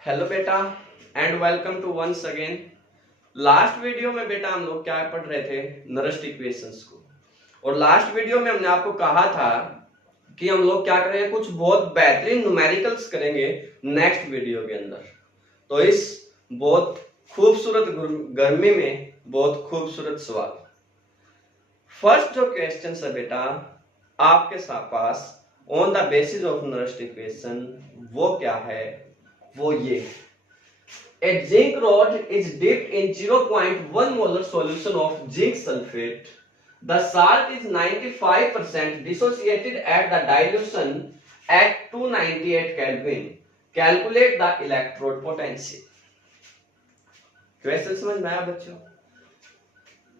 Hello बेटा and welcome to once again. Last video में बेटा हम लोग क्या पढ़ रहे थे, नरस्ट इक्वेशंस को। और लास्ट वीडियो में हमने आपको कहा था कि हम लोग क्या करेंगे, कुछ बहुत बेहतरीन न्यूमेरिकल्स करेंगे नेक्स्ट वीडियो के अंदर। तो इस बहुत खूबसूरत गर्मी में बहुत खूबसूरत सवाल। फर्स्ट जो क्वेश्चन है बेटा आपके पास on the basis of Nernst equation, वो क्या है, वो ये। A zinc rod is dipped in 0.1 molar solution of zinc sulfate. The salt is 95% dissociated at the dilution at 298 Kelvin. Calculate the electrode potential. Question समझ में आया बच्चों?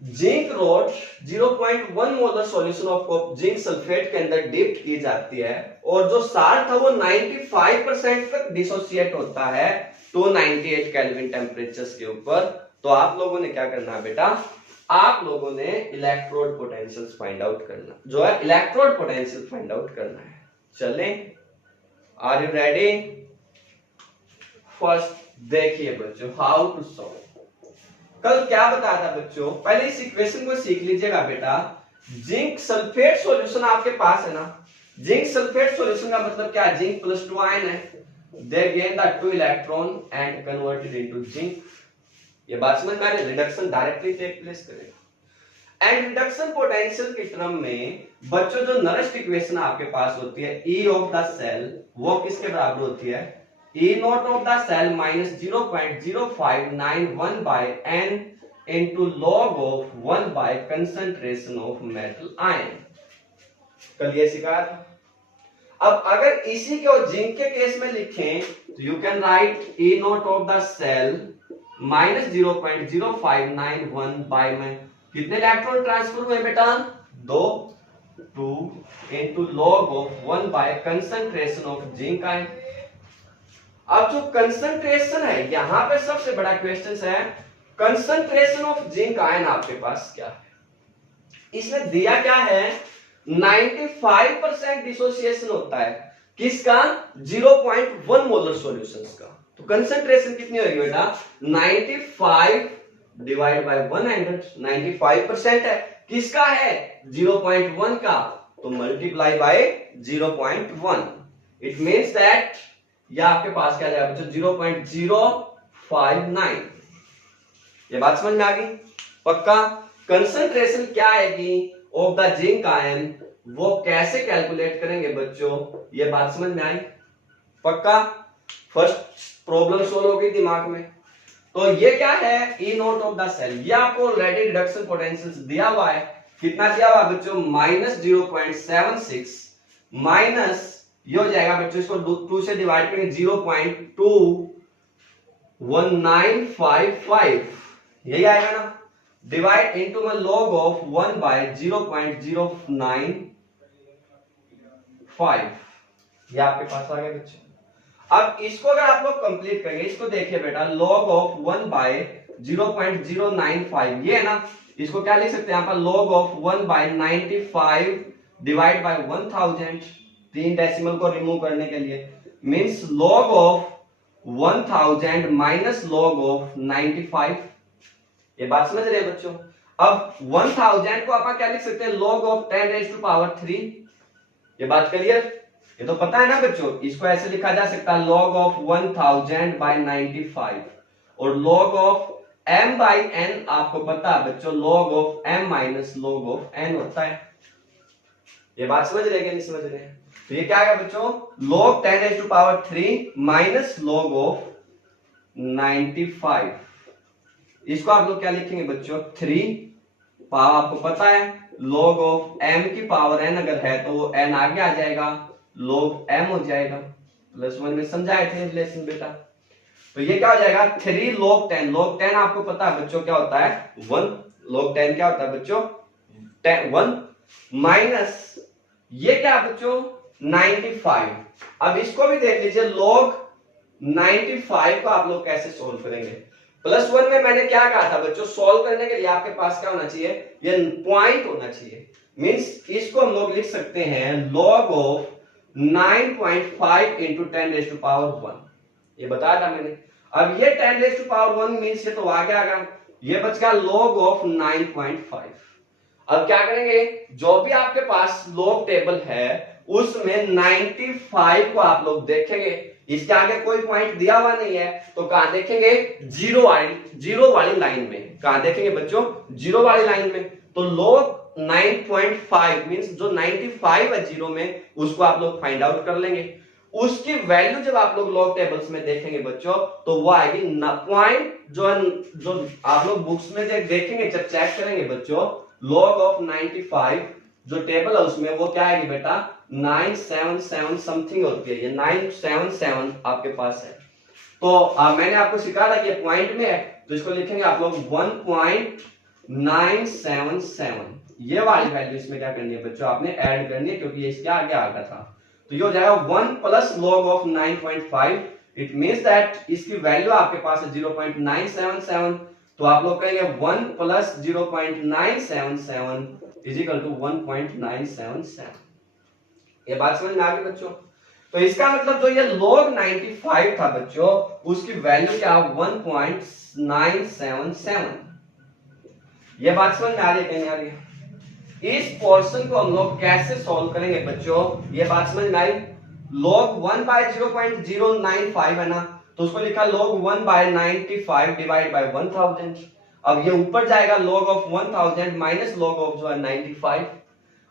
Zinc rod 0.1 molar solution of zinc sulphate के अंदर डिप्ट की जाती है और जो साल्ट था वो 95% तक डिसोसिएट होता है 298 केल्विन टेम्परेचर्स के ऊपर। तो आप लोगों ने क्या करना है बेटा, आप लोगों ने इलेक्ट्रोड पोटेंशियल्स फाइंड आउट करना, जो है इलेक्ट्रोड पोटेंशियल फाइंड आउट करना है। चलें, आर यू रेडी? फर्स्ट देखिए बच्चों, हाउ टू सॉल्व। कल क्या बताया था बच्चों, पहले इस इक्वेशन को सीख लीजिएगा बेटा। जिंक सल्फेट सॉल्यूशन आपके पास है ना, जिंक सल्फेट सॉल्यूशन का मतलब क्या है, जिंक प्लस 2 आयन है, they gain the 2 electron and converted into zinc। ये बात समझ में आ रही है? रिडक्शन डायरेक्टली टेक प्लेस करेगा। एंड रिडक्शन पोटेंशियल के टर्म में बच्चों जो नरस्ट इक्वेशन आपके पास होती है, E ऑफ द सेल, वो किसके बराबर होती है, E not of the cell minus 0.0591 by n into log of 1 by concentration of metal ion. कल ये सिखाया था। अब अगर इसी को जिंक के केस में लिखें तो you can write E not of the cell minus 0.0591 by में कितने इलेक्ट्रॉन ट्रांसफर हुए बेटा, 2 into log of 1 by concentration of zinc ion. अब जो कंसंट्रेशन है, यहां पे सबसे बड़ा क्वेश्चन है, कंसंट्रेशन ऑफ जिंक आयन आपके पास क्या है। इसमें दिया क्या है, 95% डिसोसिएशन होता है किसका, 0.1 मोलर सॉल्यूशंस का। तो कंसंट्रेशन कितनी होगी बेटा, 95 डिवाइड बाय 100, 95% है किसका है, 0.1 का, तो multiply by 0.1। It means that या आपके पास क्या जाएगा बच्चों, 0.059। ये बात समझ में आ गई? पक्का? कंसंट्रेशन क्या आएगी ऑफ द जिंक आयन, वो कैसे कैलकुलेट करेंगे बच्चों, ये बात समझ में आई? पक्का? फर्स्ट प्रॉब्लम सोल्व हो गई दिमाग में। तो ये क्या है, E note of the cell, ये आपको ऑलरेडी रिडक्शन पोटेंशियल दिया हुआ है। कितना दिया हुआ बच्चों, माइनस 0.76 माइनस ये हो जाएगा बच्चों, इसको 2 से डिवाइड करेंगे 0.21955, यही आएगा ना, डिवाइड इनटू में log ऑफ 1 बाय 0.095, ये आपके पास आ गया बच्चों। अब इसको अगर आप लोग कंप्लीट करेंगे, इसको देखिए बेटा, log ऑफ 1 बाय 0.095 ये है ना, इसको क्या लिख सकते हैं यहाँ पर, log of 1 by 95 divide by 1000, 3 decimal को रिमूव करने के लिए, means log of 1000 minus log of 95। ये बात समझ रहे हैं बच्चों? अब 1000 को आप क्या लिख सकते हैं, log of 10 raised to power 3। ये बात क्लियर? ये तो पता है ना बच्चों, इसको ऐसे लिखा जा सकता है log ऑफ 1000 by 95, और log of m by n आपको पता है बच्चों, log of m minus log of n होता है। ये बात समझ रहे हैं कि नहीं समझ रहे हैं? तो ये क्या है बच्चों, log 10 raised to power 3 minus log of 95। इसको आप लोग क्या लिखेंगे बच्चों, 3 पावर, आपको पता है log ऑफ m की पावर n अगर है तो वो n आगे आ जाएगा, log m हो जाएगा। प्लस 1 में समझाए थे रिलेशन बेटा। तो ये क्या हो जाएगा, 3 log 10, log 10 आपको पता है बच्चों क्या होता है, 1, log 10 क्या होता है बच्चों, 1 माइनस ये क्या बच्चों, 95। अब इसको भी देख लीजिए, log 95 को आप लोग कैसे सोल्व करेंगे। प्लस 1 में मैंने क्या कहा था बच्चों, सॉल्व करने के लिए आपके पास क्या होना चाहिए, ये पॉइंट होना चाहिए। मींस इसको हम लोग लिख सकते हैं log of 9.5 into 10 raise to power 1। ये बताया था मैंने। अब ये 10⁻1 मीन्स ये तो आगे आ गया, ये बच गया log ऑफ 9.5। अब क्या करेंगे, जो भी आपके पास log टेबल है उसमें 95 को आप लोग देखेंगे, इसके आगे कोई पॉइंट दिया हुआ नहीं है तो कहां देखेंगे, जीरो वाली लाइन में। कहां देखेंगे बच्चों, जीरो वाली लाइन में। तो log 9.5 मींस जो 95 है जीरो में, उसको आप लोग फाइंड आउट कर लेंगे। उसकी वैल्यू जब आप लोग लॉग टेबल्स में देखेंगे बच्चों तो वो आएगी पॉइंट, जो आप लोग बुक्स में जब देखेंगे, जब चेक करेंगे बच्चों, log ऑफ 95 जो टेबल है उसमें वो क्या आएगी बेटा, 977 समथिंग होती है, ये 977 आपके पास है। तो मैंने आपको सिखाया था कि पॉइंट में है तो इसको लिखेंगे आप लोग 1.977। ये वाली वैल्यू इसमें क्या करनी है बच्चों, आपने ऐड करनी है क्योंकि ये इसके आगे आ गया था। तो ये हो जाएगा 1 plus log of 9.5। It means that इसकी वैल्यू आपके पास है 0.977। तो आप लोग कहेंगे 1 प्लस 0.977 इज इक्वल टू 1.977। ये बात समझ में आ गई बच्चों। तो इसका मतलब जो ये log 95 था बच्चों, उसकी वैल्यू क्या, 1.977। ये बात समझ में आ रही है कहीं आ रही है? इस पोर्शन को हम लोग कैसे सॉल्व करेंगे बच्चों, ये बात समझ में आई। log 1/0.095 है ना, तो उसको लिखा log 1/95 डिवाइड बाय 1000। अब ये ऊपर जाएगा log of 1000 minus log of जो है 95।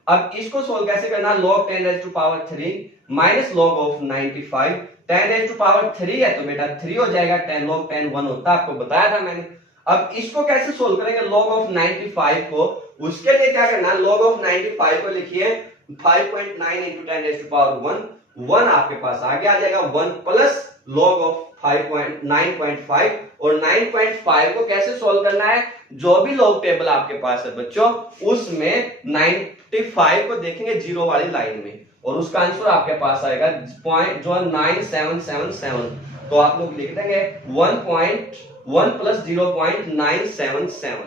अब इसको सोल्व कैसे करना, log 10⁻³ माइनस log ऑफ 95। 10⁻³ है तो बेटा 3 हो जाएगा, 10 log 10 1 होता है, आपको बताया था मैंने। अब इसको कैसे सोल्व करेंगे log ऑफ 95 को, उसके लिए क्या करना, log ऑफ 95 को लिखिए 5.9 into 10⁻1, 1 आपके पास आगे आ जाएगा, 1 प्लस log ऑफ 9.5। और 9.5 को कैसे सोल्व करना है, जो भी log टेबल आपके पास है बच्चों उसमें 95 को देखेंगे जीरो वाली लाइन में, और उसका आंसर आपके पास आएगा पॉइंट जो 9777। तो आप लोग लिख देंगे 1 प्लस 0.977।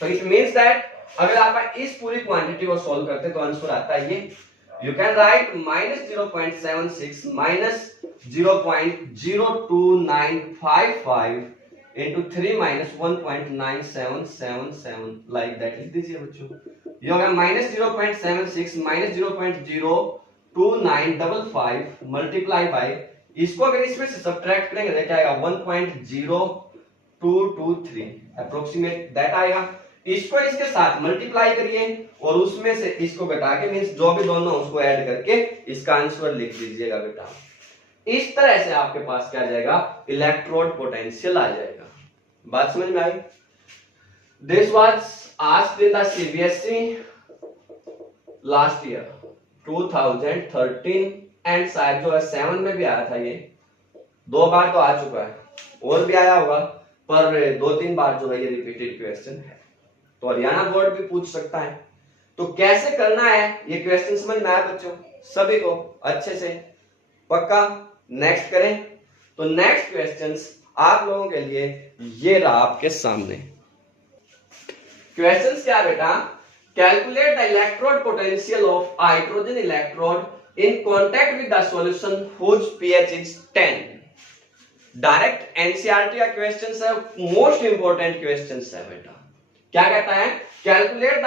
तो इट मींस दैट अगर आप इस पूरी क्वांटिटी को सॉल्व करते तो आंसर आता है ये, you can right -0.76 minus 0.02955 into 3 minus 1.9777 like that. लिख दीजिए बच्चों, ये होगा -0.76 माइनस 0.02955 मल्टीप्लाई बाय, इसको अगर इसमें से सब्ट्रैक्ट करेंगे तो क्या आएगा 1.0223 अप्रोक्सीमेट दैट आएगा। इसको इसके साथ मल्टीप्लाई करिए और उसमें से इसको घटा के मींस जो भी दोनों उसको ऐड करके इसका आंसर लिख दीजिएगा बेटा। इस तरह से आपके पास क्या आ जाएगा, इलेक्ट्रोड पोटेंशियल आ जाएगा। बात समझ में आई? This was asked in the CBSE last year 2013 and शायद जो है 7 में भी आया था। ये 2 बार तो आ चुका है, और भी आया होगा, पर 2-3 बार जो है ये रिपीटेड क्वेश्चन है, तो हरियाणा बोर्ड भी पूछ सकता है। तो कैसे करना है ये क्वेश्चन समझ में आया बच्चों सभी को अच्छे से, पक्का? नेक्स्ट करें तो नेक्स्ट क्वेश्चंस आप लोगों के लिए ये रहा आपके सामने। क्वेश्चंस क्या बेटा, calculate the electrode potential of hydrogen electrode in contact with the solution whose pH is 10। Direct NCERT का क्वेश्चंस है, मोस्ट इंपोर्टेंट क्वेश्चंस है बेटा। क्या कहता है, calculate the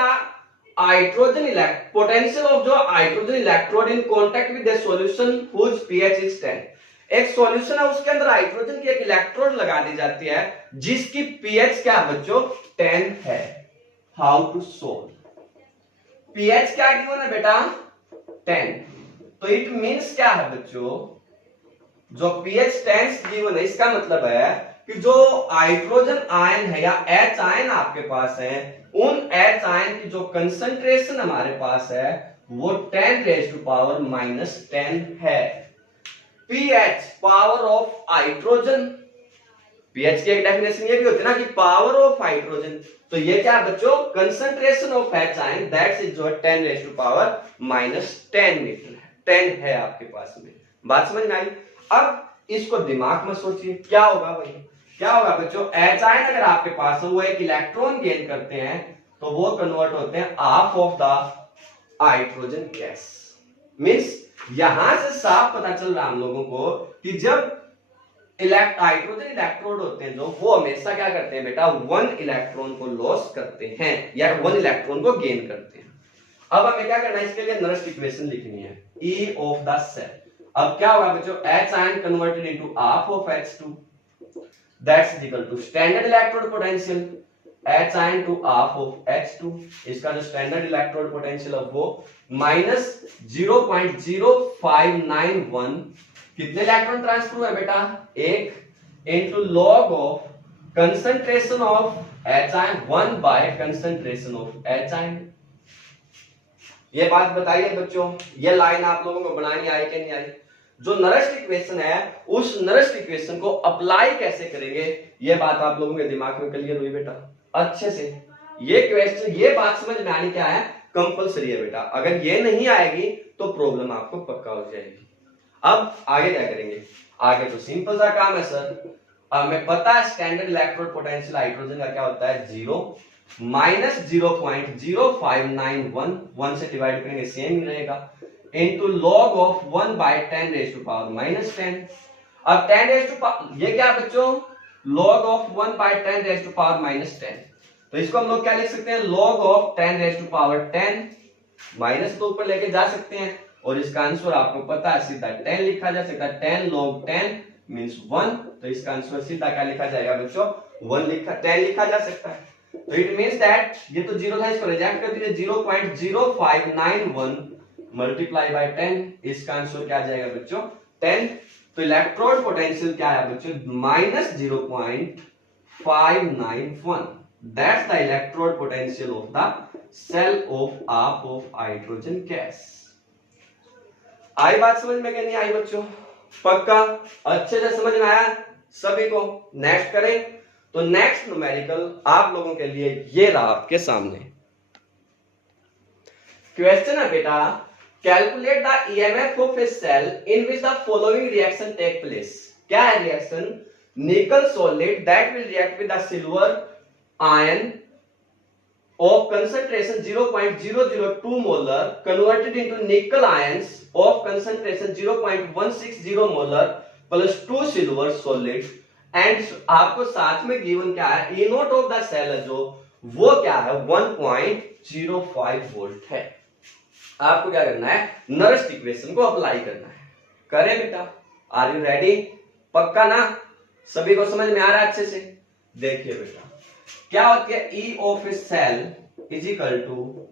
hydrogen potential of जो hydrogen electrode in contact with the solution whose pH is 10। एक solution है उसके अंदर हाइड्रोजन की एक इलेक्ट्रोड लगा दी जाती है जिसकी पीएच क्या है बच्चों, 10 है। हाउ टू सोल्व, पीएच क्या गिवन है बेटा, 10। तो इट मींस क्या है बच्चों, जो पीएच 10 गिवन है इसका मतलब है कि जो हाइड्रोजन आयन है या एच आयन आपके पास है, उन एच आयन की जो कंसंट्रेशन हमारे पास है वो 10⁻⁻10 है। PH power of hydrogen, pH की एक डेफिनेशन ये भी होती है ना कि पावर ऑफ हाइड्रोजन, तो ये क्या है बच्चों, concentration of H ion, that's is जो 10⁻⁻10 मीटर है, 10 है आपके पास में। बात समझ में आई? अब इसको दिमाग में सोचिए क्या होगा भाई, क्या होगा बच्चों, एच आयन अगर आपके पास है वो एक इलेक्ट्रॉन गेन करते हैं तो वो कन्वर्ट होते हैं half of the hydrogen gas. Means यहां से साफ पता चल रहा हम लोगों को कि जब हाइड्रोजन इलेक्ट्रोड होते हैं जो, वो हमेशा क्या करते हैं बेटा, 1 इलेक्ट्रॉन को लॉस करते हैं या 1 इलेक्ट्रॉन को गेन करते हैं। अब हमें क्या करना है, इसके लिए नरेस्ट इक्वेशन लिखनी है, E ऑफ द सेल। अब क्या होगा बच्चों, H ion converted into half of H2, that's equal to standard electrode potential H ion to half of H2, इसका जो स्टैंडर्ड इलेक्ट्रोड पोटेंशियल है वो माइनस 0.0591, कितने इलेक्ट्रॉन ट्रांसफर हुए बेटा, एक, into log of concentration of H ion 1 by concentration of H ion. ये बात बताइए बच्चों, ये लाइन आप लोगों को बनानी आई कि नहीं आई? जो नरेस्ट इक्वेशन है उस नरेस्ट इक्वेशन को अप्लाई कैसे करेंगे, ये बात आप लोगों के दिमाग में क्लियर हुई बेटा अच्छे से? ये क्वेश्चन, ये बात समझ में आनी क्या है, कंपलसरी है बेटा। अगर ये नहीं आएगी तो प्रॉब्लम आपको पक्का हो जाएगी। अब आगे क्या करेंगे, आगे तो सिंपल सा काम है सर। हमें पता है स्टैंडर्ड इलेक्ट्रोड पोटेंशियल हाइड्रोजन का क्या होता है, 0 माइनस 0.0591, 1 से डिवाइड करेंगे सेम ही रहेगा, into log of 1 by 10 raise to power minus 10। अब 10 रेज़ टू पावर, ये क्या बच्चों, log of 1 by 10 raise to power minus 10, तो इसको हम लोग क्या लिख सकते हैं, log of 10 raise to power 10, minus तो ऊपर लेके जा सकते हैं और इसका आंसर आपको पता है सीधा 10 लिखा जा सकता है, 10 log 10 मींस 1, तो इसका आंसर सीधा क्या लिखा जाएगा बच्चों, 10 लिखा जा सकता है। तो इट मींस दैट ये तो 0 था, इसको रिजेक्ट कर दीजिए, 0.0591 मल्टीप्लाई बाय 10, इसका आंसर क्या आ जाएगा बच्चों, 10। तो इलेक्ट्रोड पोटेंशियल क्या है बच्चों, minus 0.591, that's the electrode potential of the cell of half of hydrogen gas. आई बात समझ में क्या नहीं आई बच्चों, पक्का अच्छे से समझ में आया सभी को? नेक्स्ट करें, तो नेक्स्ट न्यूमेरिकल आप लोगों के लिए ये रहा आपके सामने। क्वेश्चन है बेटा, calculate the EMF of a cell in which the following reaction take place. क्या है reaction, nickel solid that will react with the silver ion of concentration 0.002 molar converted into nickel ions of concentration 0.160 molar plus 2 silver solid, and आपको साथ में given क्या है, E note of the cell है जो, वो क्या है 1.05 वोल्ट है। आपको क्या करना है, नरेस्ट इक्वेशन को अप्लाई करना है। करें बेटा, आर यू रेडी? पक्का ना, सभी को समझ में आ रहा है अच्छे से? देखिए बेटा क्या होती है, E of a cell is equal to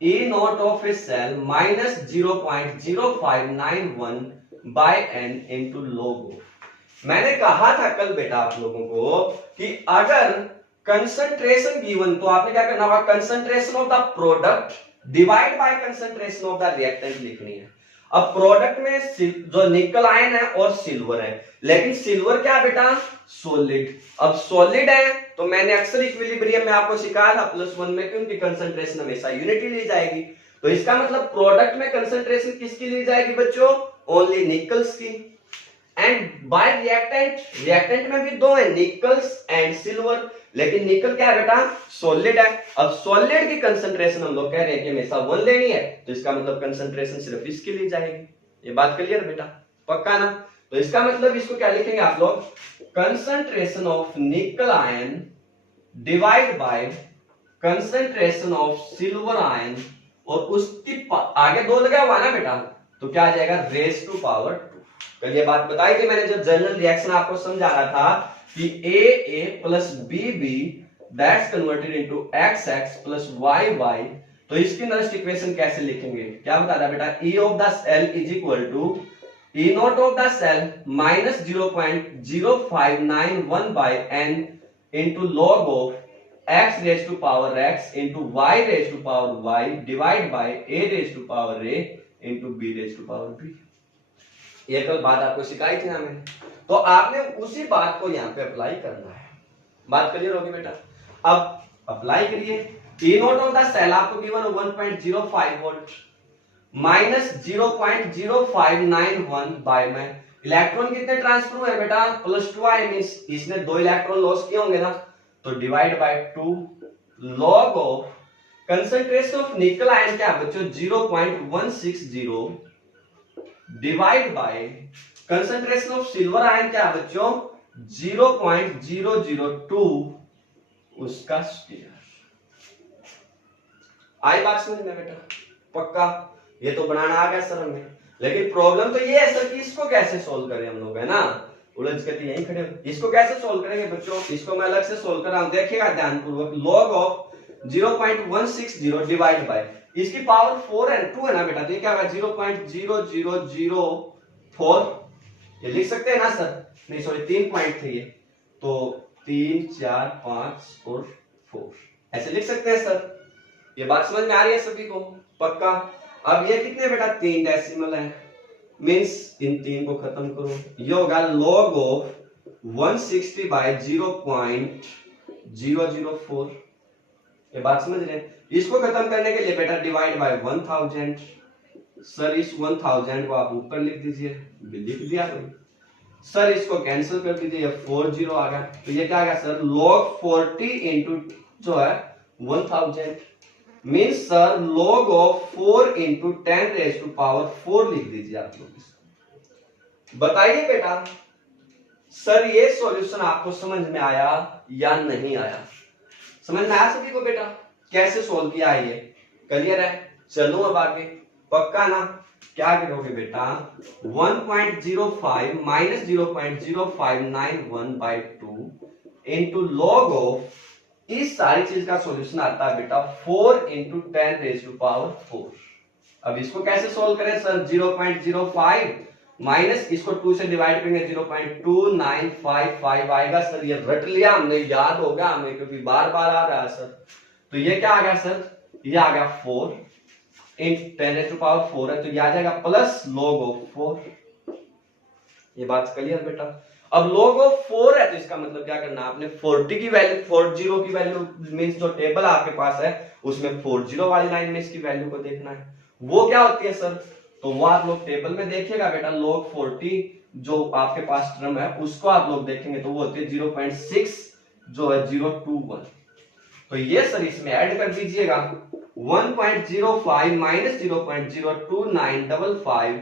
E not of a cell minus 0.0591 by n into log of. मैंने कहा था कल बेटा आप लोगों को कि अगर कंसंट्रेशन गिवन तो आपने क्या करना होगा, concentration of the product divide by concentration of the reactant लिखनी है। अब प्रोडक्ट में जो निकल आयन है और सिल्वर है, लेकिन सिल्वर क्या बेटा, सॉलिड। अब सॉलिड है तो मैंने अक्सर इक्विलिब्रियम में आपको सिखाया था +1 में, क्योंकि कंसंट्रेशन हमेशा यूनिटी ली जाएगी। तो इसका मतलब प्रोडक्ट में कंसंट्रेशन किसकी ली जाएगी बच्चों, ओनली निकल्स की। एंड बाय रिएक्टेंट, रिएक्टेंट में भी दो है, निकल्स एंड सिल्वर, लेकिन निकल क्या है बेटा, सॉलिड है। अब सॉलिड की कंसंट्रेशन हम लोग कह रहे हैं कि हमेशा 1 लेनी है, तो इसका मतलब कंसंट्रेशन सिर्फ इसकी ली जाएगी। ये बात क्लियर बेटा, पक्का ना? तो इसका मतलब इसको क्या लिखेंगे आप लोग, कंसंट्रेशन ऑफ निकल ion divide by concentration of silver ion, और उसकी आगे 2 लगा हुआ ना बेटा, तो क्या आ जाएगा, रेज़ टू पावर 2। कल ये बात बताई थी मैंने, जब जनरल रिएक्शन आपको समझा रहा था कि AA plus BB that's converted into XX plus YY, तो इसकी नरेस्ट इक्वेशन कैसे लिखेंगे, क्या बता रहा बेटा, E of the cell is equal to E not of the cell minus 0.0591 by n into log of x raise to power x into y raise to power y divide by a raise to power a into b raise to power b। ये कल बात आपको सिखाई थी ना मैंने, तो आपने उसी बात को यहाँ पे अप्लाई करना है। बात क्लियर होगी बेटा? अब अप्लाई करिए। E note of the cell आपको गिवन 1.05 वोल्ट माइनस 0.0591 बाय में इलेक्ट्रॉन कितने ट्रांसफर हुए बेटा, +2 आए, मींस इसने 2 इलेक्ट्रॉन लॉस किए होंगे ना, तो divide by 2 log of concentration of निकल आयन क्या बच्चों, 0.160 divide by concentration of silver ion क्या है बच्चों 0.002 उसका स्क्वायर। आई बात समझ में बेटा? पक्का ये तो बनाना आ गया सर हमें, लेकिन प्रॉब्लम तो ये है सर कि इसको कैसे सोल्व करें हम लोग, है ना, उलझ के यहीं खड़े। इसको कैसे सोल्व करेंगे बच्चों? इसको मैं अलग से सोल्व कर रहा हूं, देखिएगा ध्यानपूर्वक। log ऑफ 0.160 डिवाइड बाय इसकी पावर 4 है 2 है ना बेटा, तो ये क्या होगा 0.0004 ये लिख सकते हैं ना सर? नहीं सॉरी 3 पॉइंट थे ये, तो 3 4 5 और 4 ऐसे लिख सकते हैं सर। ये बात समझ में आ रही है सभी को? पक्का। अब ये कितने बेटा 3 डेसिमल है, मींस इन 3 को खत्म करो, ये होगा log ऑफ 160 बाय 0.004। ये बात समझ रहे हैं? इसको खत्म करने के लिए बेटा डिवाइड बाय 1000। सर इस 1000 को आप ऊपर लिख दीजिए, लिख दिया कोई सर, इसको कैंसिल कर दीजिए, ये 40 आ गया, तो ये क्या आ गया सर log 40 इंटू जो है 1000 means sir log of 4 into 10 raise to power 4 लिख दीजिए आप लोग इसको। बताइए बेटा सर ये सॉल्यूशन आपको समझ में आया या नहीं आया? समझ में आया सभी को बेटा? कैसे सोल्व किया है ये क्लियर है? चलो अब आगे, पक्का ना? क्या करोगे बेटा 1.05 minus 0.0591 by 2 into log of इस सारी चीज का सॉल्यूशन आता है बेटा 4 इंटू 10 रेज टू पावर 4। अब इसको कैसे सोल्व करें सर? 0.05 माइनस इसको 2 से डिवाइड करेंगे 0.2955 आएगा सर। ये रट लिया हमने, याद होगा हमें क्योंकि बार बार आ रहा है सर। तो ये क्या आ गया सर? ये आ गया 4 इन 10 रेज टू पावर 4 है, तो ये आ जाएगा प्लस log ऑफ 4। ये बात क्लियर बेटा? अब log ऑफ 4 है तो इसका मतलब क्या करना है आपने 40 की वैल्यू 40 की वैल्यू मींस जो टेबल आपके पास है उसमें 40 वाली लाइन में इसकी वैल्यू को देखना है। वो क्या होती है सर? तो वो आप लोग टेबल में देखिएगा बेटा, log 40 जो आपके पास टर्म है उसको आप लोग देखेंगे तो वो होती है 0.6 जो है 021। तो ये सर इसमें ऐड कर दीजिएगा 1.05 minus 0.02955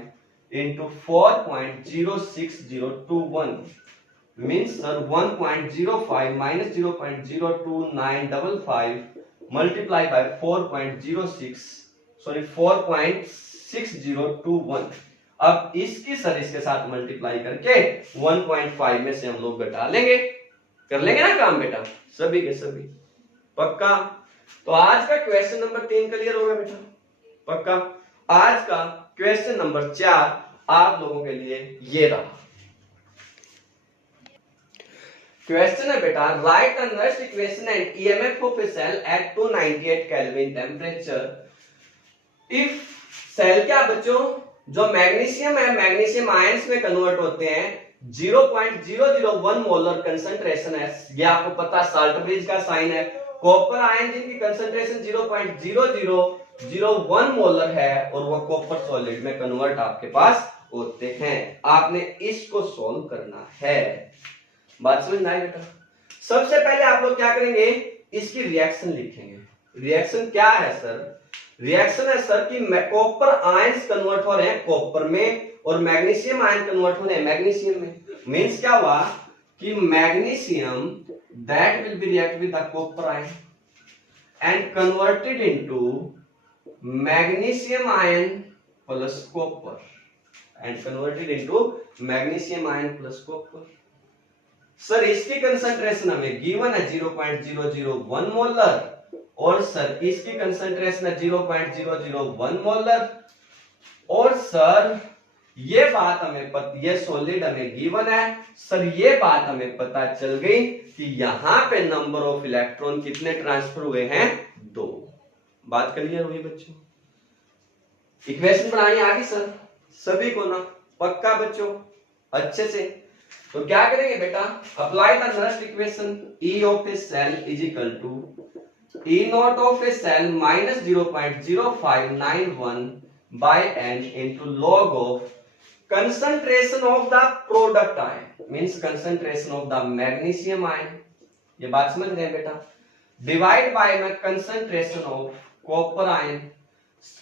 into 4.06021 means sir 1.05 minus 0.02955 multiply by 4.6021। अब इसकी सर इसके साथ मल्टीप्लाई करके 1.5 में से हम लोग घटा लेंगे। कर लेंगे ना काम बेटा सभी के सभी? पक्का। तो आज का क्वेश्चन नंबर 3 क्लियर हो गया बेटा? पक्का। आज का क्वेश्चन नंबर 4 आप लोगों के लिए ये रहा। क्वेश्चन है बेटा, write the next equation and EMF of a cell at 298 kelvin temperature. If cell क्या बच्चों जो मैग्नीशियम है, मैग्नीशियम आयंस में कन्वर्ट होते हैं, 0.001 मोलर कंसंट्रेशन है, ये आपको पता साल्टब्रिज का साइन है। कॉपर आयन जिनकी कंसंट्रेशन 0.0001 मोलर है और वो कॉपर सॉलिड में कन्वर्ट आपके पास होते हैं। आपने इसको सॉल्व करना है। बात समझ में आई बेटा? सबसे पहले आप लोग क्या करेंगे, इसकी रिएक्शन लिखेंगे। रिएक्शन क्या है सर? रिएक्शन है सर कि कॉपर आयंस कन्वर्ट हो रहे हैं कॉपर में और मैग्नीशियम आयन कन्वर्ट हो रहे हैं मैग्नीशियम में। मींस क्या हुआ कि magnesium that will be react with the copper ion and converted into magnesium ion plus copper and converted into magnesium ion plus copper। Sir इसकी कंसंट्रेशन हमें गिवन है 0.001 मोलर और सर इसकी कंसंट्रेशन है 0.001 मोलर और सर ये बात हमें ये सॉलिड हमें गिवन है सर। ये बात हमें पता चल गई कि यहां पे नंबर ऑफ इलेक्ट्रॉन कितने ट्रांसफर हुए हैं? 2। बात क्लियर हुई बच्चों? इक्वेशन बनानी आ गई सर सभी को ना? पक्का बच्चों अच्छे से? तो क्या करेंगे बेटा, apply the next equation, E of a cell is equal to E not of a cell minus 0.0591 by n into log of concentration of the product ion means concentration of the magnesium ion। ये बात समझ रहे हैं बेटा? Divide by में concentration of copper ion।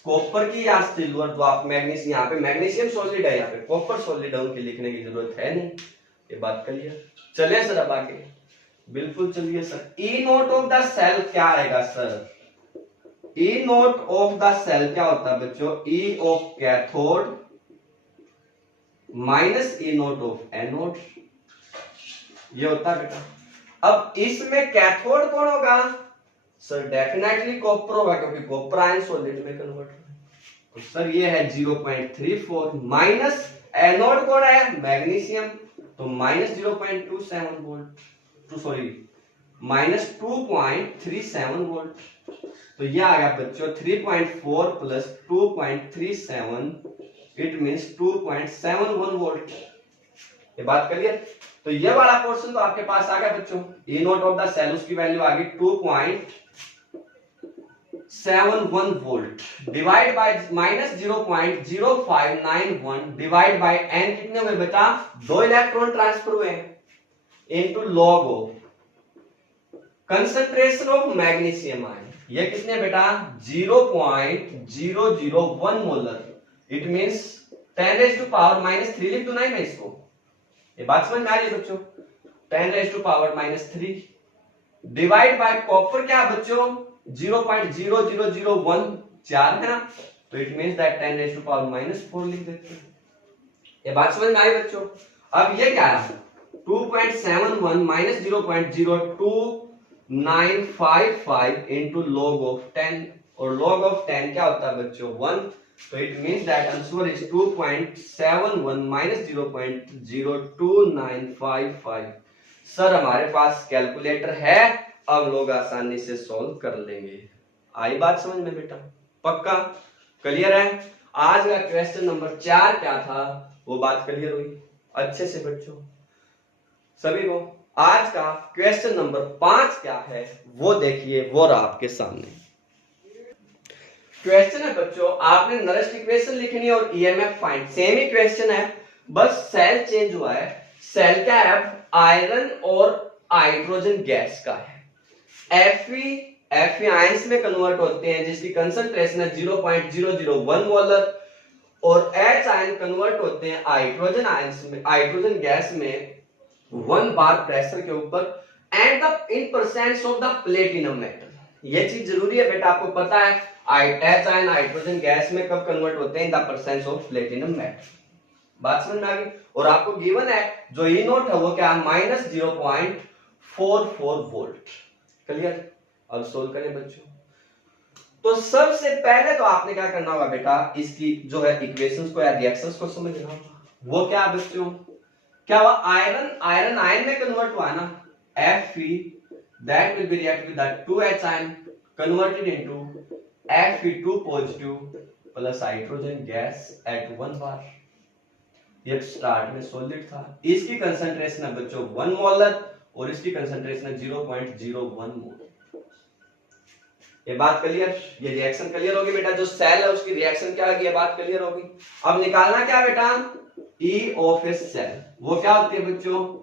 Copper की या silver, तो आप मैग्नीशियम, यहाँ पे मैग्नीशियम सॉलिड है, यहाँ पे कॉपर सॉलिड है, उनकी लिखने की जरूरत है नहीं। ये बात क्लियर। चलिए सर अब आगे, बिल्कुल चलिए sir. E naught of the cell क्या आएगा sir? E naught of the cell क्या होता है बच्चों? E of cathode minus E naught of anode, ये होता है बेटा। अब इसमें कैथोड कौन होगा सर? डेफिनेटली कॉपर होगा, क्योंकि कॉपर आयन सॉलिड में कन्वर्ट होगा। तो सर ये है 0.34 माइनस एनोड कौन है? मैग्नीशियम, तो minus 0.27 volt, sorry minus 2.37 volt. तो ये आ गया बच्चों 3.4 प्लस 2.37, इट मींस 2.71 वोल्ट। ये बात करिए। तो ये वाला पोर्शन तो आपके पास आ गया बच्चों। E naught of the cell, उसकी वैल्यू आ गई 2.71 volt, divide by minus 0.0591 divide by n, कितने हुए बेटा? 2 इलेक्ट्रॉन ट्रांसफर हुए, into log of concentration of magnesium ion. ये कितने बेटा? 0.001 मोलर, इट मींस 10⁻³ लिख दो ना मैं इसको। ये बात समझ में आ रही है बच्चों? 10⁻³ डिवाइड बाय कॉपर क्या बच्चों? 0.00014 है ना, तो इट मींस दैट 10⁻⁴ लिख देते हैं। ये बात समझ में आई बच्चों? अब ये क्या है? 2.71 माइनस 0.02955 इंटू लॉग ऑफ 10, और लॉग ऑफ 10 क्या होता है बच्चों? 1, तो it means that answer is 2.71 minus 0.02955। Sir हमारे पास कैलकुलेटर है, अब लोग आसानी से सॉल्व कर लेंगे। आई बात समझ में बेटा? पक्का क्लियर है? आज का क्वेश्चन नंबर 4 क्या था वो बात क्लियर हुई अच्छे से बच्चों सभी को। आज का क्वेश्चन नंबर 5 क्या है वो देखिए, वो रहा आपके सामने। क्वेश्चन है बच्चों, आपने नरेस्ट इक्वेशन लिखनी है और ईएमएफ फाइंड, सेम ही क्वेश्चन है, बस सेल चेंज हुआ है। सेल क्या है? आयरन और हाइड्रोजन गैस का है। Fe आयंस में कन्वर्ट होते हैं जिसकी कंसंट्रेशन है 0.001 मोलर, और H आयन कन्वर्ट होते हैं हाइड्रोजन आयंस में, हाइड्रोजन गैस में 1 बार प्रेशर के ऊपर, and the in percent of the platinum metal. ये चीज जरूरी है बेटा, आपको पता है H आयन हाइड्रोजन गैस में कब कन्वर्ट होते हैं? In the percent of platinum metal. बात समझ में आ गई? और आपको गिवन है जो ई नोट है वो क्या? Minus 0.44 volt. क्लियर? अब सोल्व करें बच्चों। तो सबसे पहले तो आपने क्या करना होगा बेटा? इसकी जो है इक्वेशंस को या रिएक्शंस को समझना होगा। वो क्या बच्चों? क्या हुआ? आयरन आयन में कन्वर्ट हुआ ना, Fe that will be react with that 2H ion converted into Fe2 positive plus hydrogen gas at 1 bar। ये स्टार्ट में सॉलिड था, इसकी कंसंट्रेशन है बच्चों 1 मोलर और इसकी कंसंट्रेशन है 0.01 मोलर। ये बात क्लियर? ये रिएक्शन क्लियर होगी बेटा? जो सेल है उसकी रिएक्शन क्या होगी, ये बात क्लियर होगी। अब निकालना क्या बेटा? E ऑफ ए सेल, वो क्या होती है बच्चों?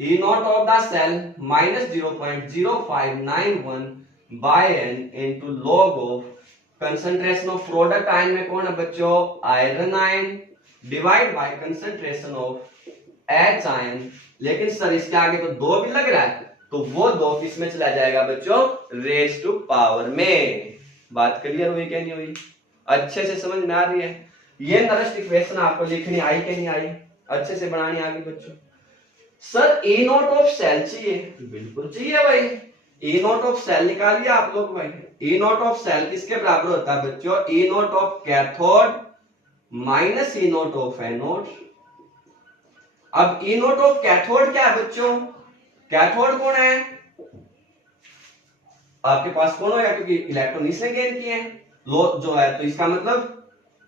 E not of the cell minus 0.0591 by n into log of concentration of product ion में कौन है बच्चों? Iron ion, divide by concentration of H ion. लेकिन सर इसके आगे तो 2 भी लग रहा है, तो वो 2 किस में चला जाएगा बच्चों? रेज टू पावर में। बात क्लियर हुई क्या नहीं हुई? अच्छे से समझ में आ रही है? ये नरेस्ट इक्वेशन आपको लिखनी आई कि नहीं आई? अच्छे से बनानी आ गई बच्चों? Sir E naught of cell चाहिए? बिल्कुल चाहिए भाई। ई नोट ऑफ सेल निकाल लिया आप लोग भाई। ई नोट ऑफ सेल किसके बराबर होता है बच्चों? E naught of cathode minus E naught of anode. अब ई नोट ऑफ कैथोड क्या है बच्चों? कैथोड कौन है आपके पास? कौन होगा? क्योंकि इलेक्ट्रॉन इसने गेन किए हैं लो जो है, तो इसका मतलब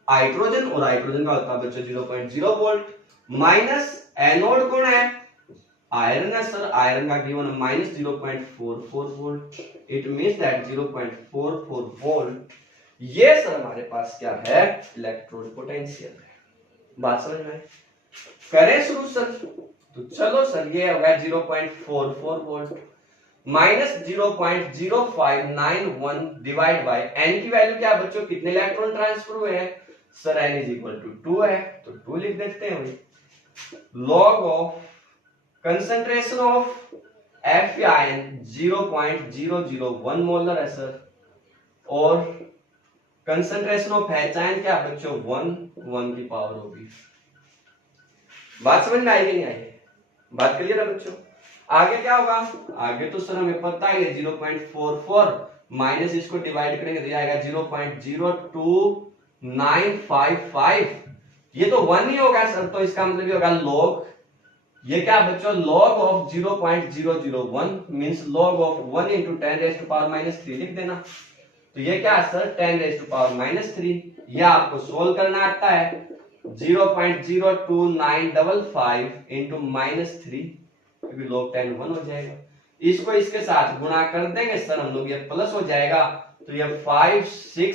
हाइड्रोजन, और हाइड्रोजन का होता है बच्चों 0.0 वोल्ट। माइनस एनोड कौन है? आयरन है सर, आयरन का गिवन है minus 0.44 volt, it means that 0.44 volt ये सर हमारे पास क्या है? इलेक्ट्रोड पोटेंशियल है। बात समझ में? करें शुरू सर? तो चलो सर, ये हो गया 0.44 वोल्ट -0.0591 डिवाइड बाय n की वैल्यू क्या है बच्चों, कितने इलेक्ट्रॉन ट्रांसफर हुए हैं, sir n is equal to 2 है, तो 2 लिख देते हैं भाई। Log of concentration of FeIN 0.001 molar है सर, और कंसंट्रेशन ऑफ HIN क्या है बच्चों, 1 की पावर होगी। बात समझ में आई कि नहीं आई, बात क्लियर है बच्चों। आगे क्या होगा, आगे तो सर हमें पता है 0.44 माइनस इसको डिवाइड करेंगे तो जाएगा 0.02955, ये तो 1 ही होगा सर, तो इसका मतलब ये होगा लॉग, ये क्या बच्चों, log of 0.001 means log of 1 into 10⁻³ लिख देना। तो ये क्या है सर, 10⁻³ ये आपको सोल्व करना आता है, 0.02955 into -3, क्योंकि log 10 1 हो जाएगा, इसको इसके साथ गुणा कर देंगे सर हम लोग, ये प्लस हो जाएगा, तो ये 5 6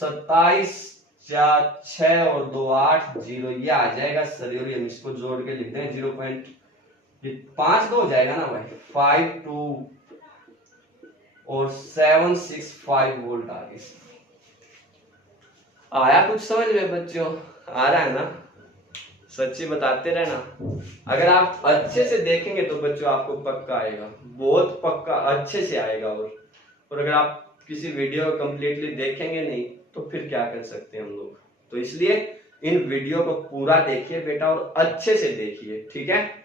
27 4 6 और 2 8 0 ये आ जाएगा सर, और हम इसको जोड़ के लिख दें 0.5 2 हो जाएगा ना भाई, 5 2 और 765 वोल्ट आ गई। आया कुछ समझ में बच्चों, आ रहा है ना, सच्ची बताते रहना, अगर आप अच्छे से देखेंगे तो बच्चों आपको पक्का आएगा, बहुत पक्का अच्छे से आएगा। और अगर आप किसी वीडियो को कंप्लीटली देखेंगे नहीं तो फिर क्या कर सकते हैं हम लोग, तो इसलिए इन वीडियो को पूरा देखिए बेटा और अच्छे से देखिए, ठीक है।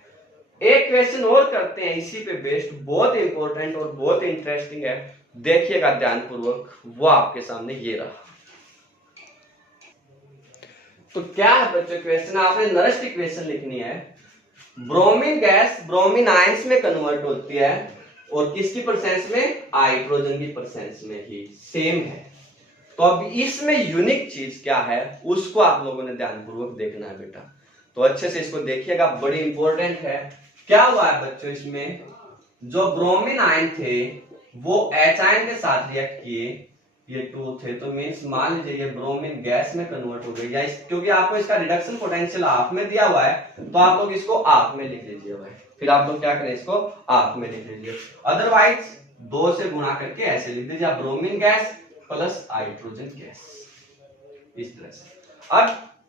एक क्वेश्चन और करते हैं इसी पे बेस्ड, बहुत इंपॉर्टेंट और बहुत इंटरेस्टिंग है, देखिएगा ध्यानपूर्वक, वो आपके सामने ये रहा। तो क्या है बच्चों क्वेश्चन, आपने नरेस्ट इक्वेशन लिखनी है, ब्रोमीन गैस ब्रोमीन आयंस में कन्वर्ट होती है और किसकी प्रेजेंस में, हाइड्रोजन की प्रेजेंस में ही सेम है। तो अब इसमें यूनिक चीज क्या है उसको आप लोगों ने ध्यानपूर्वक देखना है बेटा, तो अच्छे से इसको देखिएगा, बड़ी इंपॉर्टेंट है। क्या हुआ है बच्चों, इसमें जो ब्रोमीन आयन थे वो एच आयन के साथ रिएक्ट किए, ये 2 थे, तो मींस मान लीजिए ये ब्रोमीन गैस में कन्वर्ट हो गई, या क्योंकि आपको इसका रिडक्शन पोटेंशियल हाफ में दिया हुआ है तो आप लोग इसको हाफ में लिख लीजिए भाई, फिर आप लोग क्या करें, इसको हाफ में लिख लीजिए, अदरवाइज 2 से गुणा करके ऐसे लिख दीजिए bromine gas plus hydrogen gas, इस तरह से। अब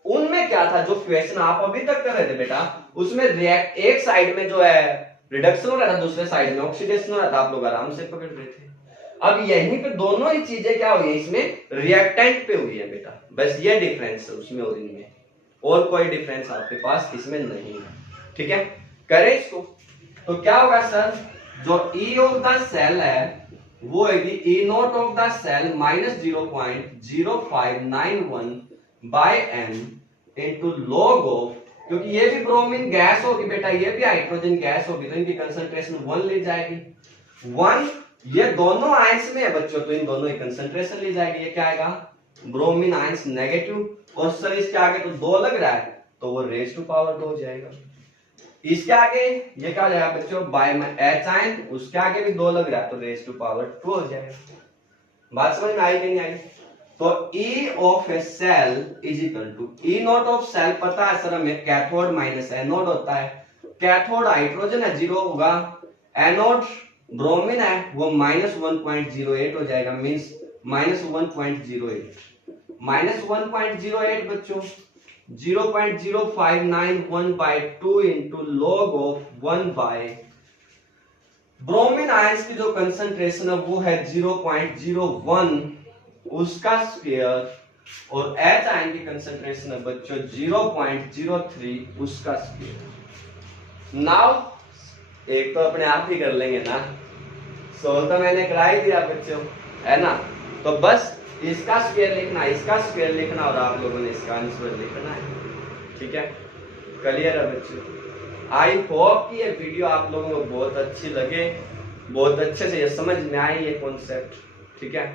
उनमें क्या था, जो क्वेश्चन आप अभी तक कर रहे थे बेटा, उसमें रिएक्ट एक साइड में जो है रिडक्शन हो रहा था, दूसरे साइड में ऑक्सीडेशन हो रहा था, आप लोग आराम से पकड़ रहे थे। अब यहीं पे दोनों ही चीजें क्या हुई है, इसमें रिएक्टेंट पे हुई है बेटा, बस ये डिफरेंस है उसमें और इनमें, और कोई डिफरेंस आपके पास इसमें नहीं है, ठीक है। करें इसको, तो क्या होगा सर, जो E ऑफ द सेल है वो है E not of the cell minus 0.0591 by n into log of, क्योंकि ये भी ब्रोमीन गैस होगी बेटा, ये भी हाइड्रोजन गैस होगी, तो इनकी कंसंट्रेशन 1 ली जाएगी, 1 ये दोनों आयंस में है बच्चों, तो इन दोनों की कंसंट्रेशन ली जाएगी, ये क्या आएगा, ब्रोमीन आयंस नेगेटिव, और सर इसके आगे तो 2 लग रहा है तो वो रेज टू पावर 2 हो जाएगा, इसके आगे ये क्या हो जाएगा बच्चों, बाय में एच आयन, उसके आगे भी 2 लग रहा है तो रेज टू पावर 2 हो जाएगा। बात समझ में आई कि नहीं आई, तो E of a cell is equal to E not of cell, पता है सर हमें कैथोड माइनस एनोड होता है, कैथोड हाइड्रोजन है 0 होगा, एनोड ब्रोमीन है वो -1.08 हो जाएगा, मींस -1.08 बच्चों 0.0591/2 into log of 1 by bromine ions की जो कंसंट्रेशन है वो है 0.01 उसका स्क्वायर, और एच आयन की कंसंट्रेशन है बच्चों 0.03 उसका स्क्वायर। नाउ एक तो अपने आप ही कर लेंगे ना, सोल्व तो मैंने करा ही दिया बच्चों, है ना, तो बस इसका स्क्वायर लिखना, इसका स्क्वायर लिखना, और आप लोगों ने इसका आंसर लिखना है, ठीक है, क्लियर है बच्चों। आई होप कि ये वीडियो आप लोगों को बहुत अच्छी लगे, बहुत अच्छे से ये समझ में आए ये कॉन्सेप्ट, ठीक है।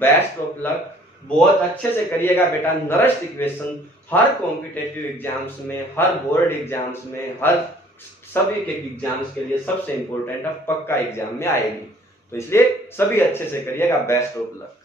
बेस्ट ऑफ लक, बहुत अच्छे से करिएगा बेटा, नरेस्ट इक्वेशन हर कॉम्पिटिटिव एग्जाम्स में, हर बोर्ड एग्जाम्स में, हर सभी के एग्जाम्स के लिए सबसे इंपॉर्टेंट है, पक्का एग्जाम में आएगी, तो इसलिए सभी अच्छे से करिएगा, बेस्ट ऑफ लक।